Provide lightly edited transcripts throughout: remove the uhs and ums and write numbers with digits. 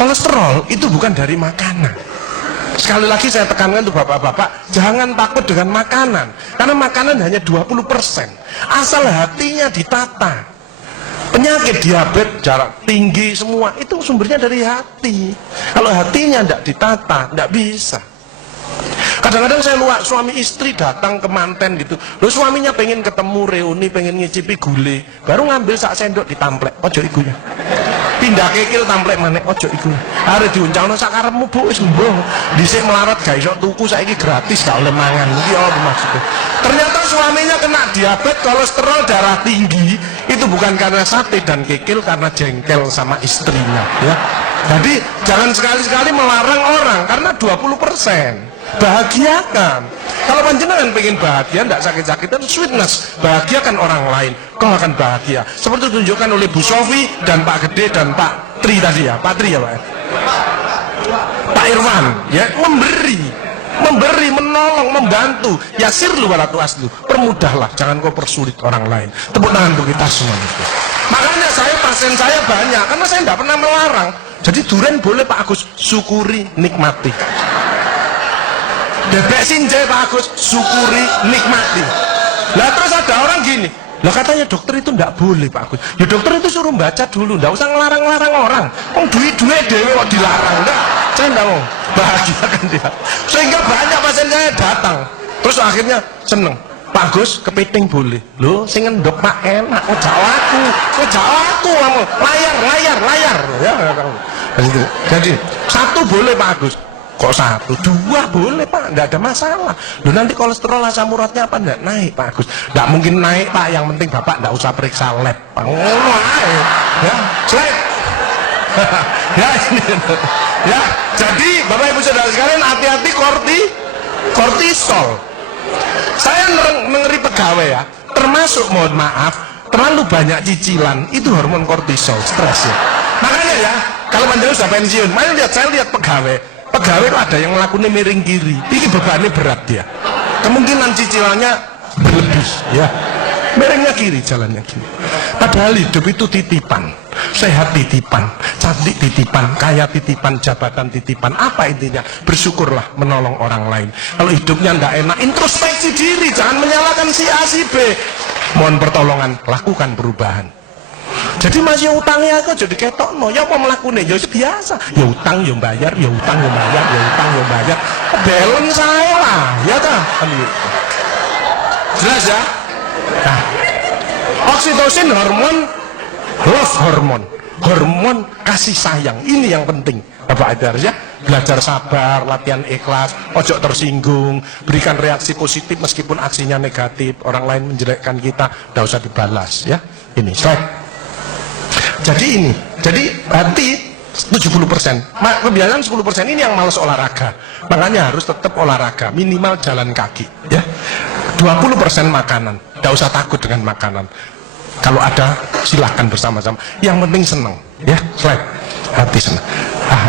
Kolesterol itu bukan dari makanan. Sekali lagi saya tekankan untuk bapak-bapak, jangan takut dengan makanan, karena makanan hanya 20%. Asal hatinya ditata. Penyakit diabetes, darah tinggi, semua itu sumbernya dari hati. Kalau hatinya tidak ditata, tidak bisa. Kadang-kadang saya lihat suami istri datang ke manten gitu, loh suaminya pengen ketemu reuni, pengen ngicipi gulai, baru ngambil sak sendok ditamplek, ojo ikunya. Pindah kekil tamplek manek, ojo ikunya. Hari diuncangno sak karepmu bu, wis mbong. Dhisik melarat gak iso tuku, saiki gratis gak oleh mangan. Iki apa maksudnya? Ternyata suaminya kena diabetes, kolesterol, darah tinggi. Itu bukan karena sate dan kekil, karena jengkel sama istrinya, ya. Jadi jangan sekali-sekali melarang orang karena 20%. Bahagiakan. Kalau panjenengan pengen bahagia, tidak sakit-sakitan, sweetness, bahagiakan orang lain, kau akan bahagia. Seperti ditunjukkan oleh Bu Sofi dan Pak Gede dan Pak Tri tadi ya, Pak Tri ya Pak. Pak Irwan, ya, memberi, menolong, membantu. Yasir lu walatu aslu, permudahlah, jangan kau persulit orang lain. Tepuk tangan untuk kita semua. Makanya pasien saya banyak, karena saya tidak pernah melarang. Jadi durian boleh Pak Agus, syukuri, nikmati. Bebek sinjai Pak Agus, syukuri, nikmati. Lah terus ada orang gini, lah katanya dokter itu enggak boleh Pak Agus. Ya dokter itu suruh baca dulu, enggak usah ngelarang-larang orang. Duit-duit dewe kok dilarang, enggak. Saya enggak mau, bahagiakan dia. Sehingga banyak pasien saya datang, terus akhirnya seneng. Pak Agus, kepiting boleh. Loh, sing ngendok Pak enak, jawaku, kamu. Layar. Ya, jadi satu boleh Pak Agus. Kok satu, dua boleh Pak, nggak ada masalah. Loh nanti kolesterol asam uratnya apa nggak naik Pak Agus? Nggak mungkin naik Pak, yang penting Bapak nggak usah periksa lab. Ya, selek. Ya ini, ya. Jadi Bapak Ibu Saudara sekalian hati-hati kortisol. Saya ngeri pegawai ya, termasuk mohon maaf, terlalu banyak cicilan itu hormon kortisol, stres ya. Makanya ya, kalau panjenengan sudah pensiun, saya lihat pegawai itu ada yang melakukannya miring kiri, ini bebannya berat dia, kemungkinan cicilannya berlebih ya, miringnya kiri, jalannya kiri. Padahal hidup itu titipan, sehat titipan, cantik titipan, kaya titipan, jabatan titipan. Apa intinya? Bersyukurlah, menolong orang lain. Kalau hidupnya tidak enak, introspeksi diri, jangan menyalahkan si A si B, mohon pertolongan, lakukan perubahan. Jadi masih utangnya aku jadi ketok no, ya apa melakukannya, ya biasa, ya utang ya bayar, ya utang ya bayar, ya utang ya bayar, balance saya lah, ya kan? Jelas ya? Nah, oksitosin hormon kasih sayang, ini yang penting. Bapak Adar ya, belajar sabar, latihan ikhlas, ojo tersinggung, berikan reaksi positif meskipun aksinya negatif, orang lain menjelekkan kita, tidak usah dibalas ya. Ini slide. Jadi hati 70%, kebiasaan 10% ini yang malas olahraga, makanya harus tetap olahraga, minimal jalan kaki ya. 20% makanan, tidak usah takut dengan makanan, kalau ada silahkan bersama-sama, yang penting senang ya. Slide, hati senang.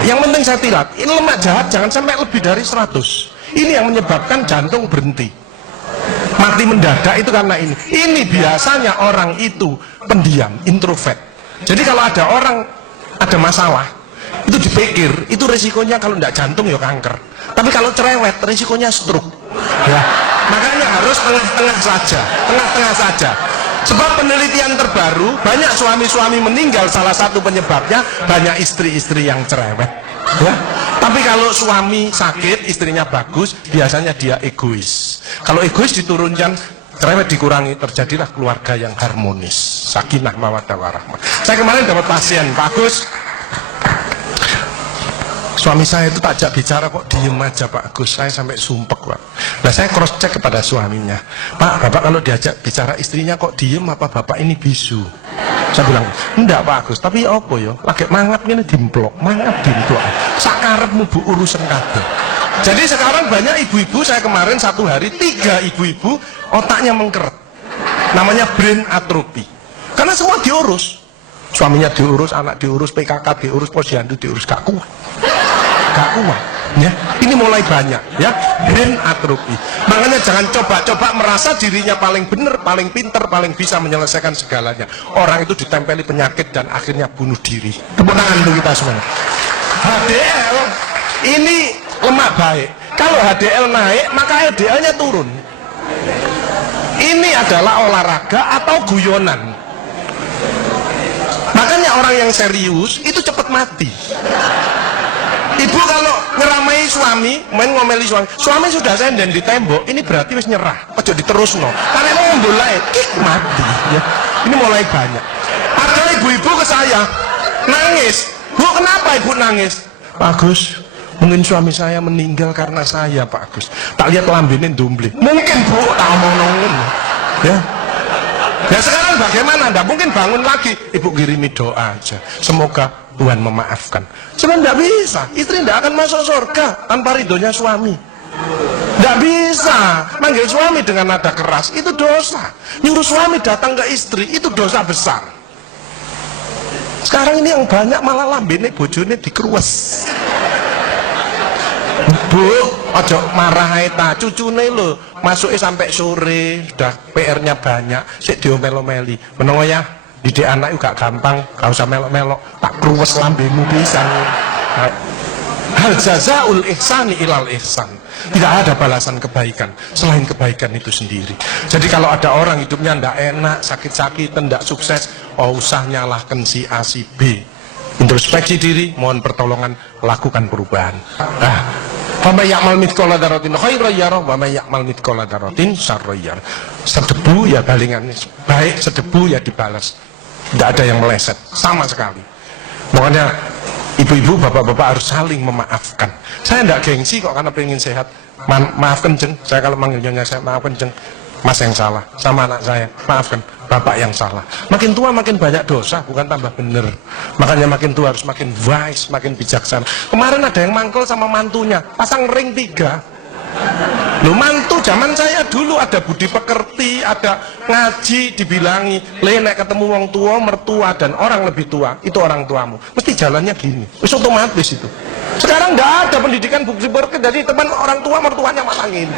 Yang penting saya tilat, ini lemak jahat jangan sampai lebih dari 100, ini yang menyebabkan jantung berhenti, mati mendadak itu karena ini biasanya orang itu pendiam, introvert. Jadi kalau ada orang ada masalah itu dipikir, itu resikonya kalau tidak jantung ya kanker, tapi kalau cerewet resikonya stroke ya. Makanya harus tengah-tengah saja. Sebab penelitian terbaru, banyak suami-suami meninggal, salah satu penyebabnya banyak istri-istri yang cerewet ya. Tapi kalau suami sakit, istrinya bagus, biasanya dia egois. Kalau egois diturunkan, cerewet dikurangi, terjadilah keluarga yang harmonis, sakinah mawaddah warahmah. Saya kemarin dapat pasien, Pak Agus, suami saya itu tak ajak bicara kok diem aja Pak Agus, saya sampai sumpek Pak. Nah saya cross check kepada suaminya, Pak, Bapak kalau diajak bicara istrinya kok diem, apa Bapak ini bisu? Saya bilang, enggak Pak Agus, tapi apa ya, lagi mangap ini dimplok, sakarepmu bu urusan kabeh. Jadi sekarang banyak ibu-ibu, saya kemarin satu hari 3 ibu-ibu otaknya mengkeret, namanya brain atrophy, karena semua diurus, suaminya diurus, anak diurus, PKK diurus, posyandu diurus, gak kuat ya. Ini mulai banyak ya, brain atrophy. Makanya jangan coba-coba merasa dirinya paling benar, paling pinter, paling bisa menyelesaikan segalanya. Orang itu ditempeli penyakit dan akhirnya bunuh diri. Tepuk tangan untuk kita semua. HDL ini lemak baik. Kalau HDL naik, maka LDL-nya turun. Ini adalah olahraga atau guyonan. Makanya orang yang serius itu cepat mati. Ibu kalau ngeramai suami, main ngomeli suami sudah senden di tembok, ini berarti wis nyerah, ojo diterusno. Karena mau ngembulai, mati. Ya. Ini mulai banyak. Ada ibu-ibu ke saya nangis, Bu kenapa ibu nangis? Pak Agus, mungkin suami saya meninggal karena saya Pak Agus. Tak lihat lambene dumble. Mungkin Bu, tak ngomong-ngomong. Ya. Ya sekarang bagaimana? Nggak mungkin bangun lagi. Ibu kirimi doa aja. Semoga Tuhan memaafkan. Sebenarnya nggak bisa. Istri nggak akan masuk surga tanpa ridhonya suami. Nggak bisa. Manggil suami dengan nada keras itu dosa. Nyuruh suami datang ke istri itu dosa besar. Sekarang ini yang banyak malah lambene bojone dikeruwes. Bu, ojo marah eta, cucune lho, masuknya sampai sore, sudah PR-nya banyak, sik diomel-omeli. Menengo ya, didik anak juga gampang, gak usah melok-melok, tak kruwes lambemu pisan. Hal jazaul ihsani ilal ihsan. Tidak ada balasan kebaikan selain kebaikan itu sendiri. Jadi kalau ada orang hidupnya ndak enak, sakit-sakitan, ndak sukses, oh usah nyalahkan si A si B. Introspeksi diri, mohon pertolongan, lakukan perubahan. Wa may ya'mal mithqala dzarratin khairan yarah wa may ya'mal mithqala dzarratin syarran yarah. Sedebu ya balingannya baik, sedebu ya dibalas. Tidak ada yang meleset sama sekali. Makanya ibu-ibu, bapak-bapak harus saling memaafkan. Saya tidak gengsi kok karena pengen sehat. Maafkan jeng, saya kalau manggilnya saya maafkan jeng. Mas yang salah, sama anak saya, maafkan, bapak yang salah. Makin tua makin banyak dosa, bukan tambah bener. Makanya makin tua harus makin wise, makin bijaksana. Kemarin ada yang mangkel sama mantunya, pasang ring 3. Loh mantu zaman saya dulu ada budi pekerti, ada ngaji, dibilangi, nek ketemu wong tua, mertua dan orang lebih tua, itu orang tuamu. Mesti jalannya gini, wis otomatis itu. Sekarang nggak ada pendidikan budi pekerti, jadi teman orang tua mertuanya malah gini.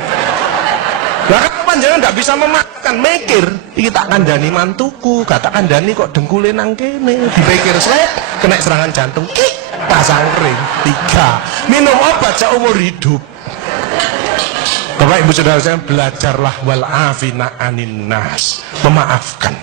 Lah kapan jangan nggak bisa memakan, mikir, iki tak kandhani mantuku, gak tak kandhani kok dengkule nang kene, dipikir slek, kena serangan jantung, pasang ring 3, minum obat seumur hidup. Bapak Ibu Saudara saya, belajarlah wal afina anin nas, memaafkan.